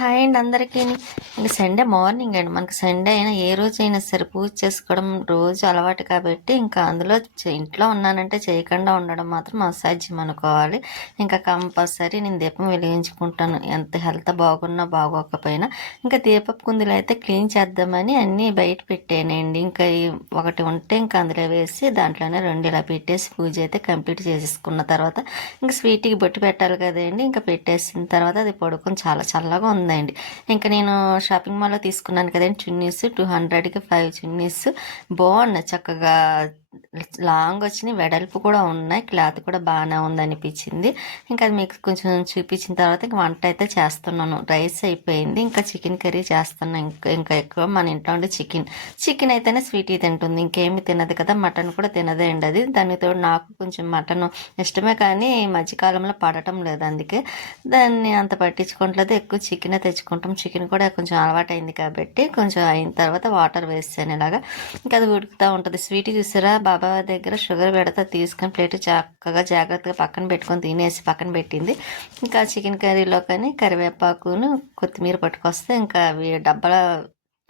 Hi అండి అందరికీ. ఇంక సండే మార్నింగ్ అండి. మనకి సండే అయినా ఏ రోజు అయినా సరే పూజ చేసుకోవడం రోజు అలవాటు కాబట్టి ఇంకా అందులో ఇంట్లో ఉన్నానంటే చేయకుండా ఉండడం మాత్రం అసాధ్యం అనుకోవాలి. ఇంకా కంపల్సరీ నేను దీపం వెలిగించుకుంటాను. ఎంత హెల్త్ బాగున్నా బాగోకపోయినా. ఇంకా దీపపు కుందులు అయితే క్లీన్ చేద్దామని అన్నీ బయట పెట్టానండి. ఇంకా ఒకటి ఉంటే ఇంకా అందులో వేసి దాంట్లోనే రెండు ఇలా పెట్టేసి పూజ అయితే కంప్లీట్ చేసేసుకున్న తర్వాత ఇంకా స్వీట్కి బొట్టు పెట్టాలి కదండి. ఇంకా పెట్టేసిన తర్వాత అది పడుకొని చాలా చల్లగా ఉంది. ఉందండి. ఇంకా నేను షాపింగ్ మాల్లో తీసుకున్నాను కదండి చున్నీస్ టూ హండ్రెడ్కి ఫైవ్ చున్నీస్. బాగున్నాయి చక్కగా లాంగ్ వచ్చినాయి వెడల్పు కూడా ఉన్నాయి క్లాత్ కూడా బాగానే ఉంది అనిపించింది ఇంకా అది మీకు కొంచెం చూపించిన తర్వాత ఇంకా వంట అయితే చేస్తున్నాను. రైస్ అయిపోయింది ఇంకా చికెన్ కర్రీ చేస్తున్నాను ఇంకా ఇంకా ఎక్కువ మన ఇంట్లో ఉండే చికెన్. చికెన్ అయితేనే స్వీట్ తింటుంది ఇంకేమి తినదు కదా మటన్ కూడా తినదే అండి అది. దానితో నాకు కొంచెం మటన్ ఇష్టమే కానీ ఈ మధ్యకాలంలో పడటం లేదు అందుకే. దాన్ని అంత పట్టించుకోవట్లేదు ఎక్కువ చికెన్ తెచ్చుకుంటాం. చికెన్ కూడా కొంచెం అలవాటు అయింది కాబట్టి కొంచెం అయిన తర్వాత వాటర్ వేస్తాను ఇలాగా. ఇంకా అది ఉడుకుతూ ఉంటుంది. స్వీట్ చూసారా బాబా? దగ్గర షుగర్ పెడతా తీసుకొని ప్లేట్ చక్కగా జాగ్రత్తగా పక్కన పెట్టుకొని తినేసి పక్కన పెట్టింది. ఇంకా చికెన్ కర్రీలో కానీ కరివేపాకును కొత్తిమీర పట్టుకొస్తే ఇంకా అవి డబ్బాలో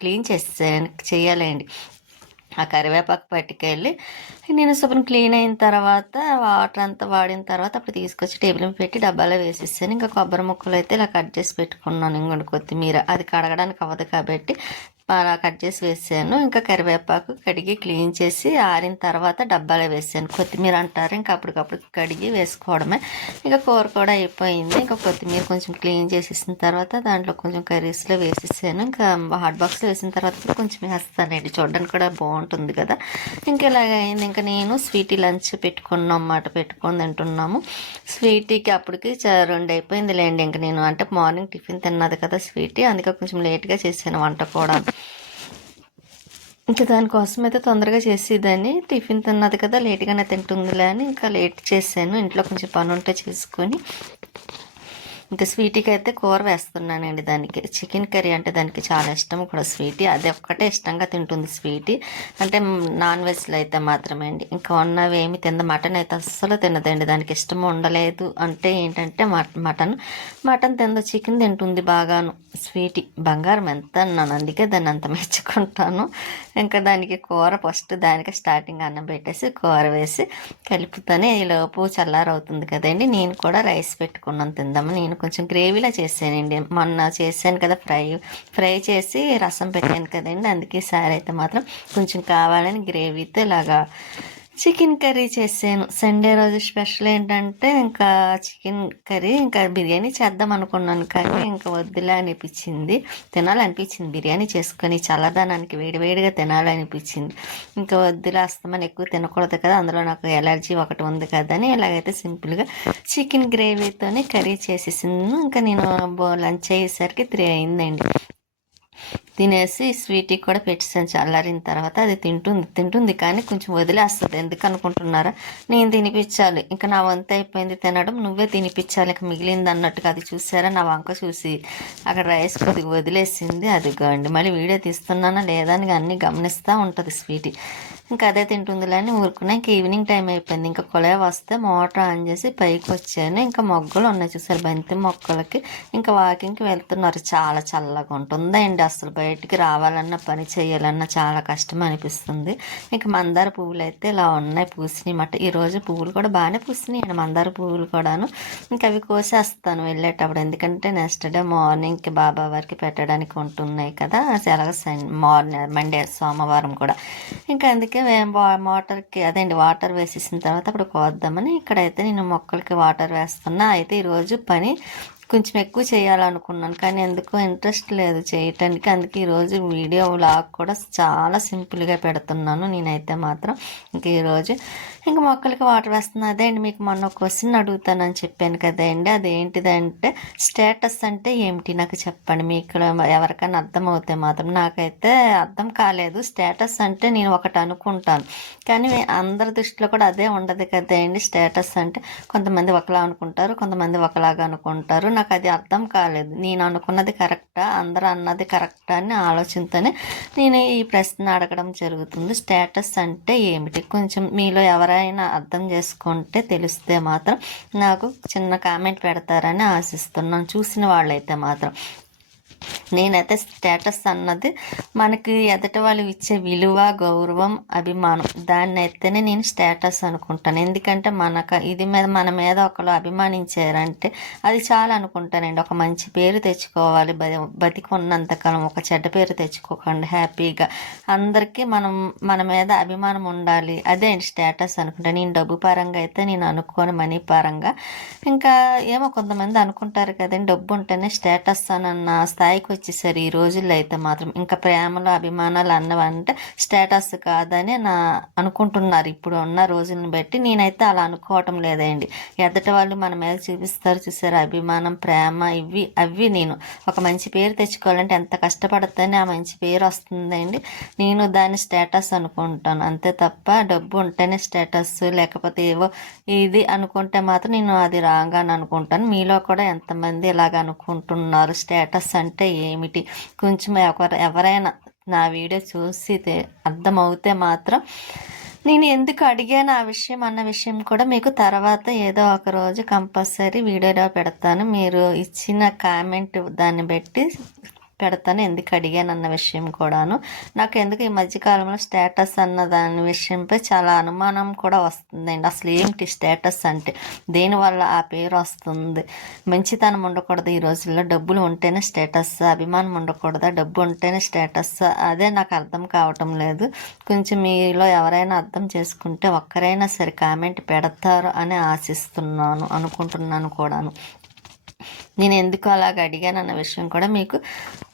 క్లీన్ చేసే చేయాలండి. ఆ కరివేపాకు పట్టుకెళ్ళి నేను శుభ్రం క్లీన్ అయిన తర్వాత వాటర్ అంతా వాడిన తర్వాత అప్పుడు తీసుకొచ్చి టేబుల్ మీద పెట్టి డబ్బాలో వేసేసాను. ఇంకా కొబ్బరి ముక్కలు అయితే ఇలా కట్ చేసి పెట్టుకున్నాను ఇంకొండి కొత్తిమీర. అది కడగడానికి అవ్వదు కాబట్టి అలా కట్ చేసి వేసాను. ఇంకా కరివేపాకు కడిగి క్లీన్ చేసి ఆరిన తర్వాత డబ్బాలో వేసాను. కొత్తిమీర అంటారు. ఇంకా అప్పటికప్పుడు కడిగి వేసుకోవడమే. ఇంకా కూర కూడా అయిపోయింది. ఇంకా కొత్తిమీర కొంచెం క్లీన్ చేసేసిన తర్వాత దాంట్లో కొంచెం కర్రీస్లో వేసేసాను. ఇంకా హాట్ బాక్స్లో వేసిన తర్వాత కూడా కొంచెం వేస్తానండి. చూడడానికి కూడా బాగుంటుంది కదా. ఇంకా ఇలాగ అయింది. ఇంకా నేను స్వీటీ లంచ్ పెట్టుకున్నాం. అన్నమాట పెట్టుకొని తింటున్నాము. స్వీటీకి అప్పటికి చ- రెండు అయిపోయింది లేండి ఇంకా నేను అంటే మార్నింగ్ టిఫిన్ తిన్నది కదా స్వీటీ. అందుకే కొంచెం లేట్గా చేశాను వంట కూడా. ఇంకా దానికోసం అయితే తొందరగా చేసేదాన్ని. టిఫిన్ తిన్నది కదా లేట్గానే తింటుందిలే అని ఇంకా లేట్ చేశాను. ఇంట్లో కొంచెం పని ఉంటే చేసుకొని ఇంకా స్వీట్కి అయితే కూర వేస్తున్నానండి దానికి. చికెన్ కర్రీ అంటే దానికి చాలా ఇష్టం కూడా స్వీటీ. అది ఒక్కటే ఇష్టంగా తింటుంది స్వీటీ. అంటే నాన్ వెజ్లో అయితే మాత్రమే అండి. ఇంకా ఉన్నవి ఏమి తింద మటన్ అయితే అస్సలు తినదండి. దానికి ఇష్టం ఉండలేదు. అంటే ఏంటంటే మటన్. మటన్ తింద చికెన్ తింటుంది బాగాను. స్వీటీ. బంగారం ఎంత అన్నాను. అందుకే దాన్ని అంత మెచ్చుకుంటాను. ఇంకా దానికి కూర ఫస్ట్ దానికి స్టార్టింగ్ అన్నం పెట్టేసి కూర వేసి కలుపుతానే. ఈలోపు చల్లారవుతుంది కదండి. నేను కూడా రైస్ పెట్టుకున్నాను. తిందాము? నేను కొంచెం గ్రేవీలా చేశానండి. మొన్న చేశాను కదా ఫ్రై. ఫ్రై చేసి రసం పెట్టాను కదండి. అందుకే సార్ అయితే మాత్రం కొంచెం కావాలని గ్రేవీతో ఇలాగా చికెన్ కర్రీ చేసాను సండే రోజు స్పెషల్ ఏంటంటే ఇంకా చికెన్ కర్రీ ఇంకా బిర్యానీ చేద్దాం అనుకున్నాను కానీ ఇంకా వద్దులే అనిపించింది. తినాలనిపించింది. బిర్యానీ చేసుకొని చల్లదనానికి వేడివేడిగా తినాలనిపించింది. ఇంకా వద్దులే అస్తమని ఎక్కువ తినకూడదు కదా అందులో నాకు ఎలర్జీ ఒకటి ఉంది కదా అని ఇలాగైతే సింపుల్గా చికెన్ గ్రేవీతోనే కర్రీ చేసేసింది. ఇంకా నేను లంచ్ అయ్యేసరికి త్రీ అయిందండి. తినేసి స్వీట్కి కూడా పెట్టేసాను చల్లారిన తర్వాత. అది తింటుంది తింటుంది కానీ కొంచెం వదిలేస్తుంది. ఎందుకు అనుకుంటున్నారా? నేను తినిపించాలి. ఇంకా నా వంత అయిపోయింది తినడం. నువ్వే తినిపించాలి. ఇంకా మిగిలింది అన్నట్టుగా అది చూసారా? నా వంక చూసి అక్కడ రైస్ కొద్దిగా వదిలేసింది. అదిగోండి. మళ్ళీ వీడియో తీస్తున్నానా లేదా అని అన్నీ గమనిస్తూ ఉంటుంది స్వీటీ ఇంకా అదే తింటుందిలే అని ఊరుకున్నా. ఇంకా ఈవినింగ్ టైం అయిపోయింది. ఇంకా కొలవ వస్తే మోటార్ ఆన్ చేసి పైకి వచ్చాను. ఇంకా మొగ్గలు ఉన్నాయి చూసారు బంతి మొక్కలకి. ఇంకా వాకింగ్కి వెళ్తున్నారు. చాలా చల్లగా ఉంటుందండి. అసలు బయటికి రావాలన్నా పని చేయాలన్నా చాలా కష్టం అనిపిస్తుంది. ఇంకా మందార పువ్వులు అయితే ఇలా ఉన్నాయి పూసినాయి మాట ఈరోజు పువ్వులు కూడా బాగానే పూసినాయి అండి. మందార పువ్వులు కూడాను. ఇంకా అవి కోసేస్తాను వెళ్ళేటప్పుడు. ఎందుకంటే నెక్స్ట్ డే మార్నింగ్కి బాబా వారికి పెట్టడానికి ఉంటున్నాయి కదా. సెలవు మార్నింగ్ మండే సోమవారం కూడా. ఇంకా అందుకే వే- వాటర్కి అదే అండి వాటర్ వేసేసిన తర్వాత అప్పుడు కోద్దామని ఇక్కడైతే నేను మొక్కలకి వాటర్ వేస్తున్నా. అయితే ఈరోజు పని కొంచెం ఎక్కువ చేయాలనుకున్నాను కానీ ఎందుకో ఇంట్రెస్ట్ లేదు చేయటానికి. అందుకే ఈరోజు వీడియో లాగ్ కూడా చాలా సింపుల్గా పెడుతున్నాను. నేనైతే మాత్రం ఇంక ఈరోజు ఇంకా మొక్కలకి వాటర్ వేస్తున్నా. అదే అండి మీకు మొన్న ఒక క్వశ్చన్ అడుగుతానని చెప్పాను కదండి. అదేంటిదంటే స్టేటస్ అంటే ఏమిటి? నాకు చెప్పండి. మీకు ఎవరికైనా అర్థం అవుతే మాత్రం. నాకైతే అర్థం కాలేదు. స్టేటస్ అంటే నేను ఒకటి అనుకుంటాను. కానీ అందరి దృష్టిలో కూడా అదే ఉండదు కదండి. స్టేటస్ అంటే కొంతమంది ఒకలా అనుకుంటారు కొంతమంది ఒకలాగా అనుకుంటారు. నాకు అది అర్థం కాలేదు. నేను అనుకున్నది కరెక్టా? అందరూ అన్నది కరెక్టా అని ఆలోచనతోనే నేను ఈ ప్రశ్న అడగడం జరుగుతుంది. స్టేటస్ అంటే ఏమిటి? కొంచెం మీలో ఎవరైనా అర్థం చేసుకుంటే తెలిస్తే మాత్రం నాకు చిన్న కామెంట్ పెడతారని ఆశిస్తున్నాను. చూసిన వాళ్ళైతే మాత్రం. నేనైతే స్టేటస్ అన్నది మనకి ఎదటి వాళ్ళు ఇచ్చే విలువ గౌరవం అభిమానం. దాన్ని అయితేనే నేను స్టేటస్ అనుకుంటాను. ఎందుకంటే మనకు ఇది మీద మన మీద ఒకరు అభిమానించారంటే అది చాలా అనుకుంటానండి. ఒక మంచి పేరు తెచ్చుకోవాలి. బ- బతికి ఉన్నంతకాలం ఒక చెడ్డ పేరు తెచ్చుకోకండి. హ్యాపీగా అందరికీ మనం మన మీద అభిమానం ఉండాలి. అదే అండి స్టేటస్ అనుకుంటాను నేను డబ్బు పరంగా అయితే నేను అనుకోను మనీ పరంగా. ఇంకా ఏమో కొంతమంది అనుకుంటారు కదండి డబ్బు ఉంటేనే స్టేటస్ అని అన్న స్థాయికి వచ్చేసారు ఈ రోజుల్లో అయితే మాత్రం. ఇంకా ప్రేమలు అభిమానాలు అన్నవంటే స్టేటస్ కాదని నా అనుకుంటున్నారు. ఇప్పుడు ఉన్న రోజులను బట్టి నేనైతే అలా అనుకోవటం లేదండి. ఎదటి వాళ్ళు మన మీద చూపిస్తారు చూసారు? అభిమానం ప్రేమ ఇవి అవి నేను. ఒక మంచి పేరు తెచ్చుకోవాలంటే ఎంత కష్టపడితేనే ఆ మంచి పేరు వస్తుందండి. నేను దాన్ని స్టేటస్ అనుకుంటాను. అంతే తప్ప డబ్బు ఉంటేనే స్టేటస్ లేకపోతే ఏవో ఇది అనుకుంటే మాత్రం నేను అది రాంగ్ అని అనుకుంటాను. మీలో కూడా ఎంతమంది ఇలాగ అనుకుంటున్నారు? స్టేటస్ అంటే ఏమిటి? కొంచెం ఎవరు ఎవరైనా నా వీడియో చూసి అర్థమవుతే మాత్రం నేను ఎందుకు అడిగాను ఆ విషయం అన్న విషయం కూడా మీకు తర్వాత ఏదో ఒక రోజు కంపల్సరీ వీడియోలో పెడతాను. మీరు ఇచ్చిన కామెంట్ దాన్ని బట్టి పెడతాను ఎందుకు అడిగాను అన్న విషయం కూడాను. నాకు ఎందుకు ఈ మధ్యకాలంలో స్టేటస్ అన్న దాని విషయంపై చాలా అనుమానం కూడా వస్తుందండి. అసలు ఏంటి స్టేటస్ అంటే? దేనివల్ల ఆ పేరు వస్తుంది? మంచితనం ఉండకూడదు ఈ రోజుల్లో? డబ్బులు ఉంటేనే స్టేటస్ అభిమానం ఉండకూడదా? డబ్బు ఉంటేనే స్టేటస్? అదే నాకు అర్థం కావటం లేదు. కొంచెం మీలో ఎవరైనా అర్థం చేసుకుంటే ఒక్కరైనా సరే కామెంట్ పెడతారు అని ఆశిస్తున్నాను అనుకుంటున్నాను కూడాను. నేను ఎందుకు అలాగ అడిగాను అన్న విషయం కూడా మీకు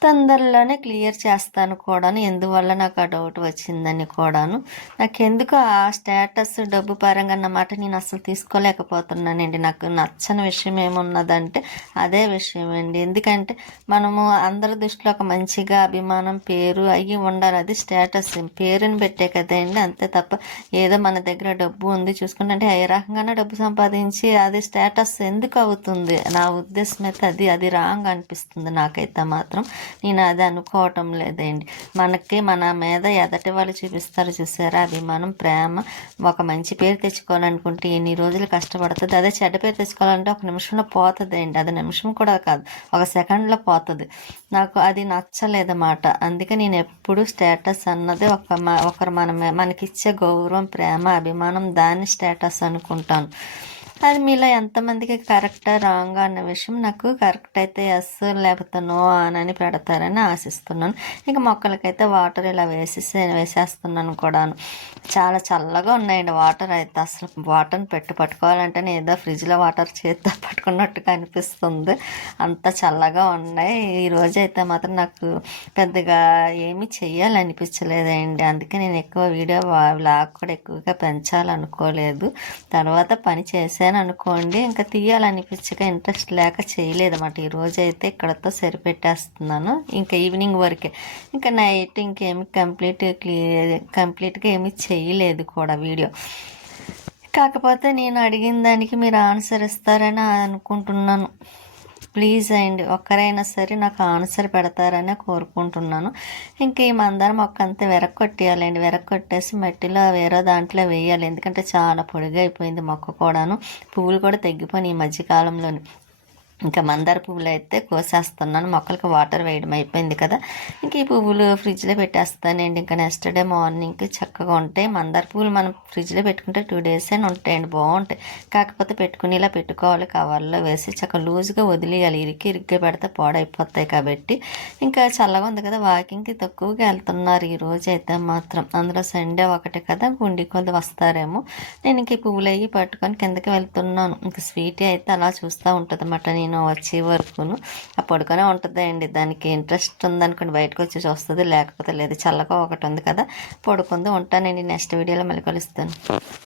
తొందరలోనే క్లియర్ చేస్తాను కూడాను. ఎందువల్ల నాకు ఆ డౌట్ వచ్చిందని కూడాను. నాకు ఎందుకు ఆ స్టేటస్ డబ్బు పరంగా అన్నమాట నేను అసలు తీసుకోలేకపోతున్నానండి. నాకు నచ్చని విషయం ఏమున్నదంటే అదే విషయం అండి ఎందుకంటే మనము అందరి దృష్టిలో ఒక మంచిగా అభిమానం పేరు అయ్యి ఉండాలి. అది స్టేటస్. పేరుని పెట్టే కదండి. అంతే తప్ప ఏదో మన దగ్గర డబ్బు ఉంది చూసుకుంటే అంటే ఏ రకంగానే డబ్బు సంపాదించి అది స్టేటస్ ఎందుకు అవుతుంది? నా ఉద్దేశం అది అది రాంగ్ అనిపిస్తుంది నాకైతే మాత్రం. నేను అది అనుకోవటం లేదండి. మనకి మన మీద ఎదటి వాళ్ళు చూపిస్తారు చూసారా? అభిమానం ప్రేమ ఒక మంచి పేరు తెచ్చుకోవాలనుకుంటే ఎన్ని రోజులు కష్టపడుతుంది? అదే చెడ్డ పేరు తెచ్చుకోవాలంటే ఒక నిమిషంలో పోతుంది అండి అది నిమిషం కూడా కాదు ఒక సెకండ్లో పోతుంది. నాకు అది నచ్చలేదన్నమాట. అందుకే నేను ఎప్పుడు స్టేటస్ అన్నది ఒక మ- ఒకరు మన మనకిచ్చే గౌరవం ప్రేమ అభిమానం దాన్ని స్టేటస్ అనుకుంటాను. అది మీలో ఎంతమందికి కరెక్ట్ రాంగ్ అన్న విషయం నాకు కరెక్ట్ అయితే ఎస్ లేకపోతే నో అని పెడతారని ఆశిస్తున్నాను. ఇంకా మొక్కలకైతే వాటర్ ఇలా వేసేసి వేసేస్తున్నాను కూడాను. చాలా చల్లగా ఉన్నాయండి వాటర్ అయితే. అసలు వాటర్ని పెట్టి పట్టుకోవాలంటే ఏదో ఫ్రిడ్జ్లో వాటర్ చేతితో పట్టుకున్నట్టుగా అనిపిస్తుంది. అంత చల్లగా ఉన్నాయి. ఈ రోజు అయితే మాత్రం నాకు పెద్దగా ఏమీ చేయాలనిపించలేదండి అందుకే నేను ఎక్కువ వీడియో వ్లాగ్ కూడా ఎక్కువగా పెంచాలనుకోలేదు. తర్వాత పని చేసే చేశాను అనుకోండి ఇంకా తీయాలనిపించక ఇంట్రెస్ట్ లేక చేయలేదన్నమాట. ఈ రోజు అయితే ఇక్కడతో సరిపెట్టేస్తున్నాను. ఇంకా ఈవినింగ్ వరకే ఇంకా నైట్ ఇంకేమి కంప్లీట్ క్లియర్ కంప్లీట్గా ఏమి చేయలేదు కూడా వీడియో కాకపోతే నేను అడిగిన దానికి మీరు ఆన్సర్ ఇస్తారని అనుకుంటున్నాను. ప్లీజ్ అండి ఒక్కరైనా సరే నాకు ఆన్సర్ పెడతారని కోరుకుంటున్నాను. ఇంకా ఈ మందారం మొక్క అంతా వెరక్కొట్టేయాలండి వెరక్కొట్టేసి మట్టిలో వేరే దాంట్లో వేయాలి. ఎందుకంటే చాలా పొడిగా అయిపోయింది మొక్క కూడాను. పువ్వులు కూడా తగ్గిపోయినాయి ఈ మధ్యకాలంలోని. ఇంకా మందార పువ్వులు అయితే కోసేస్తున్నాను. మొక్కలకు వాటర్ వేయడం అయిపోయింది కదా. ఇంక ఈ పువ్వులు ఫ్రిడ్జ్లో పెట్టేస్తానండి. ఇంకా నెక్స్ట్ డే మార్నింగ్కి చక్కగా ఉంటాయి. మందార పువ్వులు మనం ఫ్రిడ్జ్లో పెట్టుకుంటే టూ డేస్ అయినా ఉంటాయండి. బాగుంటాయి. కాకపోతే పెట్టుకుని ఇలా పెట్టుకోవాలి. కవర్లో వేసి చక్కగా లూజ్గా వదిలేయాలి. ఇరికి ఇరిగ్గా పెడితే పాడైపోతాయి కాబట్టి. ఇంకా చల్లగా ఉంది కదా. వాకింగ్కి తక్కువగా వెళ్తున్నారు. ఈ రోజు అయితే మాత్రం అందులో సండే ఒకటి కదా. గుండి కొద్ది వస్తారేమో. నేను ఇంక ఈ పువ్వులు అయ్యి పట్టుకొని కిందకి వెళ్తున్నాను. ఇంకా స్వీట్ అయితే అలా చూస్తూ ఉంటుంది అన్నమాట నేను నేను వచ్చే వరకును. ఆ పడుకొనే ఉంటుందండి. దానికి ఇంట్రెస్ట్ ఉందనుకోండి బయటకు వచ్చేసి చూస్తుంది లేకపోతే లేదు. చల్లగా ఒకటి ఉంది కదా పడుకుంది ఉంటానండి. నెక్స్ట్ వీడియోలో మళ్ళీ కలుస్తాను.